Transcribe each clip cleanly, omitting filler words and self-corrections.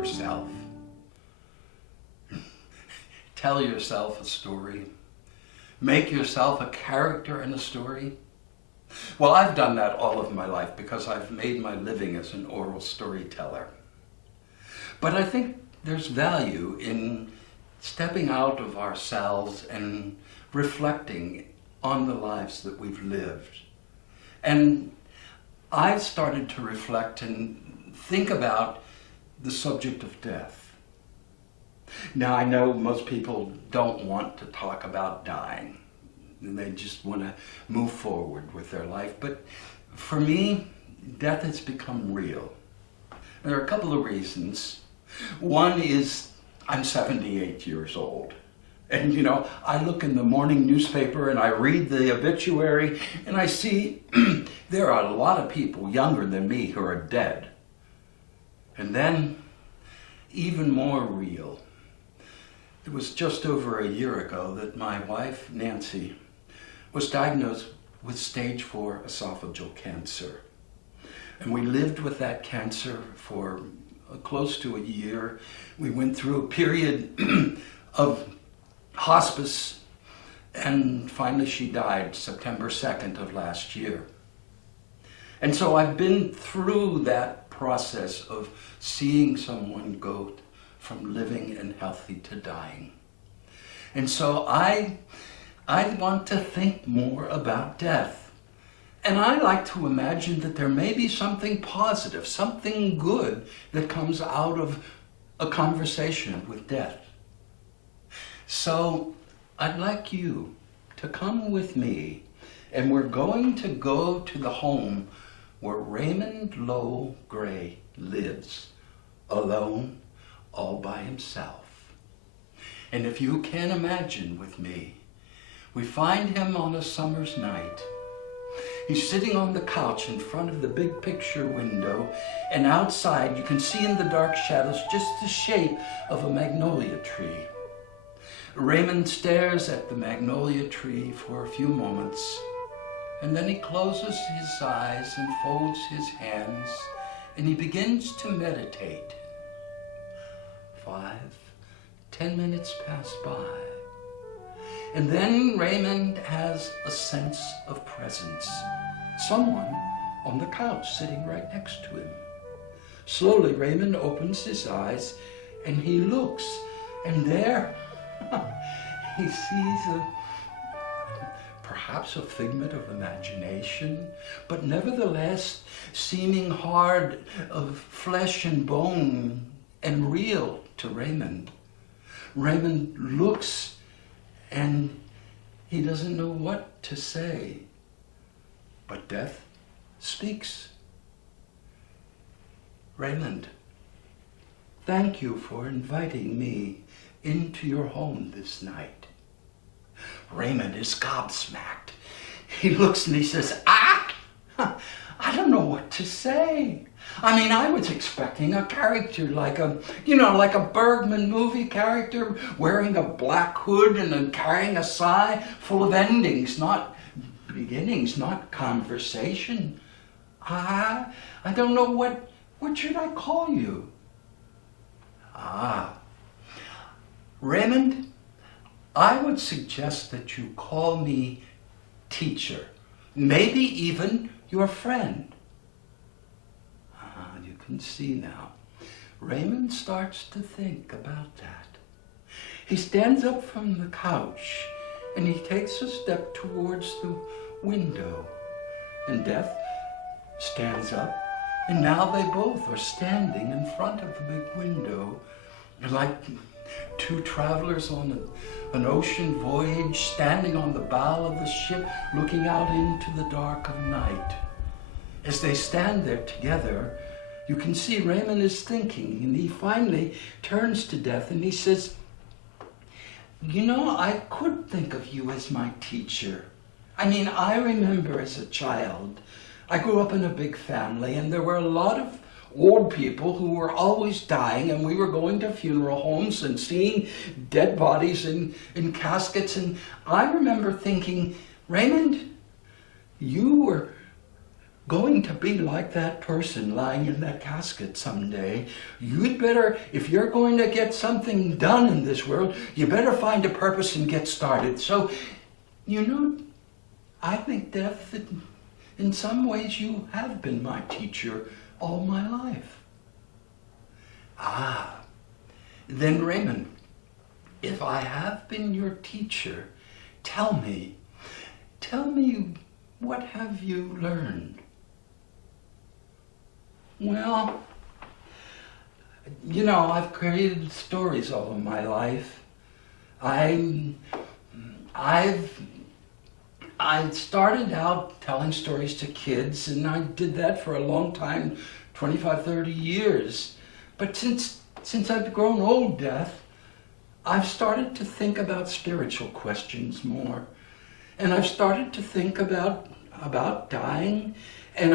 yourself. Tell yourself a story. Make yourself a character in a story. Well, I've done that all of my life because I've made my living as an oral storyteller. But I think there's value in stepping out of ourselves and reflecting on the lives that we've lived. And I've started to reflect and think about the subject of death. Now, I know most people don't want to talk about dying. They just want to move forward with their life. But for me, death has become real. There are a couple of reasons. One is I'm 78 years old. And you know, I look in the morning newspaper and I read the obituary and I see there are a lot of people younger than me who are dead. And then, even more real, it was just over a year ago that my wife, Nancy, was diagnosed with stage 4 esophageal cancer. And we lived with that cancer for close to a year. We went through a period of hospice, and finally she died September 2nd of last year. And so I've been through that process of seeing someone go from living and healthy to dying. And so I want to think more about death. And I like to imagine that there may be something positive, something good that comes out of a conversation with death. So I'd like you to come with me, and we're going to go to the home where Wicklund Gray lives, alone, all by himself. And if you can imagine with me, we find him on a summer's night. He's sitting on the couch in front of the big picture window, and outside you can see in the dark shadows just the shape of a magnolia tree. Raymond stares at the magnolia tree for a few moments, and then he closes his eyes and folds his hands, and he begins to meditate. 5, 10 minutes pass by. And then Raymond has a sense of presence. Someone on the couch sitting right next to him. Slowly, Raymond opens his eyes and he looks, and there he sees perhaps a figment of imagination, but nevertheless seeming hard of flesh and bone and real to Raymond. Raymond looks and he doesn't know what to say. But death speaks. Raymond, thank you for inviting me into your home this night. Raymond is gobsmacked. He looks and he says, I don't know what to say. I mean, I was expecting a character like a Bergman movie character wearing a black hood and then carrying a sigh full of endings, not beginnings, not conversation. I don't know what should I call you? Raymond, I would suggest that you call me teacher, maybe even your friend. You can see now. Raymond starts to think about that. He stands up from the couch and he takes a step towards the window. And Death stands up, and now they both are standing in front of the big window. They're like two travelers on an ocean voyage, standing on the bow of the ship, looking out into the dark of night. As they stand there together, you can see Raymond is thinking, and he finally turns to Death and he says, you know, I could think of you as my teacher. I mean, I remember as a child, I grew up in a big family, and there were a lot of old people who were always dying, and we were going to funeral homes and seeing dead bodies in caskets. And I remember thinking, Raymond, you going to be like that person lying in that casket someday. You'd better, if you're going to get something done in this world, you better find a purpose and get started. So, you know, I think, Death, that in some ways you have been my teacher all my life. Ah, then Raymond, if I have been your teacher, tell me, what have you learned? Well, you know, I've created stories all of my life. I started out telling stories to kids, and I did that for a long time, 25, 30 years. But since I've grown old, Death, I've started to think about spiritual questions more. And I've started to think about dying, and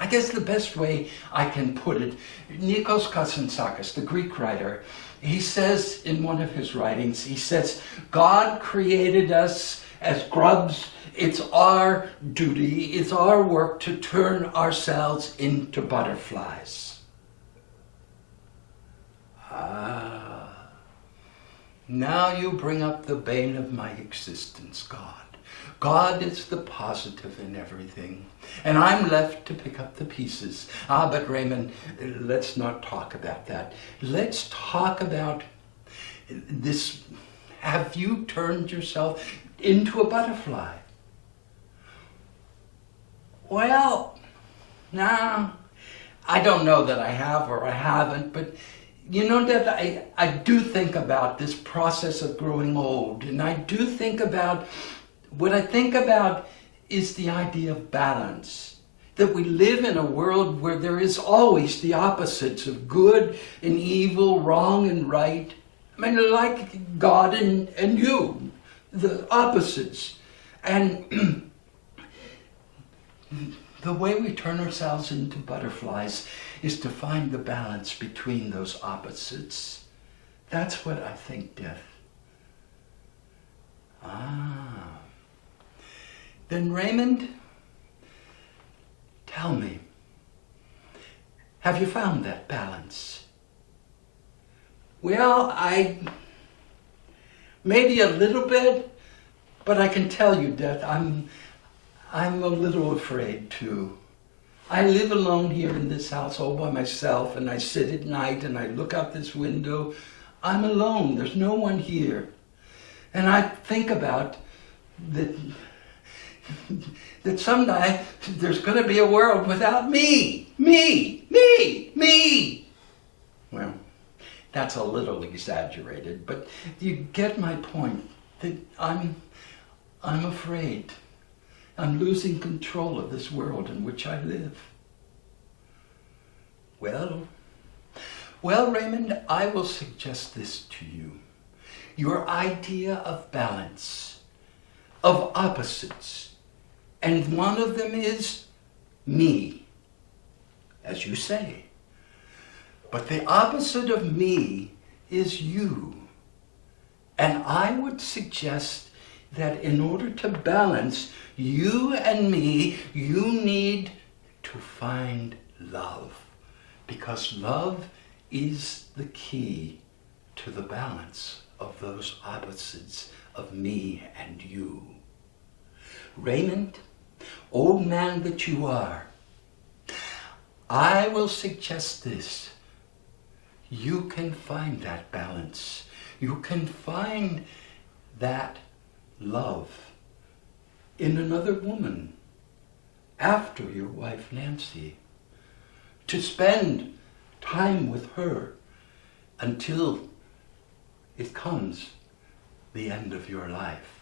I guess the best way I can put it, Nikos Kazantzakis, the Greek writer, he says in one of his writings, he says, God created us as grubs. It's our duty, it's our work to turn ourselves into butterflies. Ah, now you bring up the bane of my existence, God. God is the positive in everything, and I'm left to pick up the pieces. Ah, but Raymond, let's not talk about that. Let's talk about this. Have you turned yourself into a butterfly? Well, no, I don't know that I have or I haven't, but you know that I do think about this process of growing old, and I do think about, what I think about is the idea of balance. That we live in a world where there is always the opposites of good and evil, wrong and right. I mean, like God and you, the opposites. And the way we turn ourselves into butterflies is to find the balance between those opposites. That's what I think, Death. Ah. Then Raymond, tell me, have you found that balance? Well, maybe a little bit, but I can tell you, Death, I'm a little afraid too. I live alone here in this house all by myself, and I sit at night and I look out this window. I'm alone, there's no one here. And I think about that someday there's going to be a world without me. Well, that's a little exaggerated, but you get my point. That I'm afraid. I'm losing control of this world in which I live. Well, Raymond, I will suggest this to you. Your idea of balance, of opposites, and one of them is me, as you say. But the opposite of me is you. And I would suggest that in order to balance you and me, you need to find love. Because love is the key to the balance of those opposites of me and you. Raymond, old man that you are, I will suggest this. You can find that balance. You can find that love in another woman after your wife Nancy, to spend time with her until it comes the end of your life.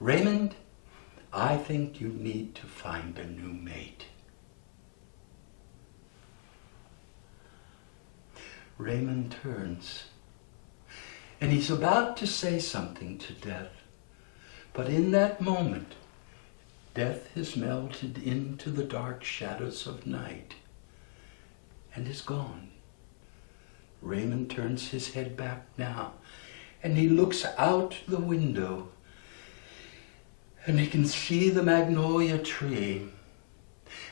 Raymond, I think you need to find a new mate. Raymond turns, and he's about to say something to Death, but in that moment, Death has melted into the dark shadows of night and is gone. Raymond turns his head back now, and he looks out the window, And he can see the magnolia tree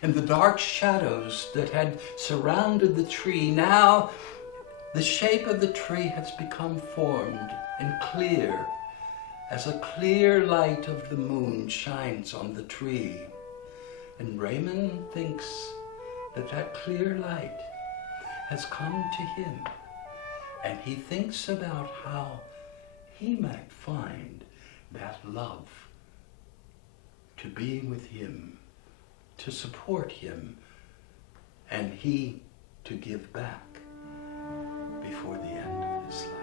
and the dark shadows that had surrounded the tree. Now the shape of the tree has become formed and clear, as a clear light of the moon shines on the tree. And Raymond thinks that that clear light has come to him, and he thinks about how he might find that love to be with him, to support him, and he to give back before the end of his life.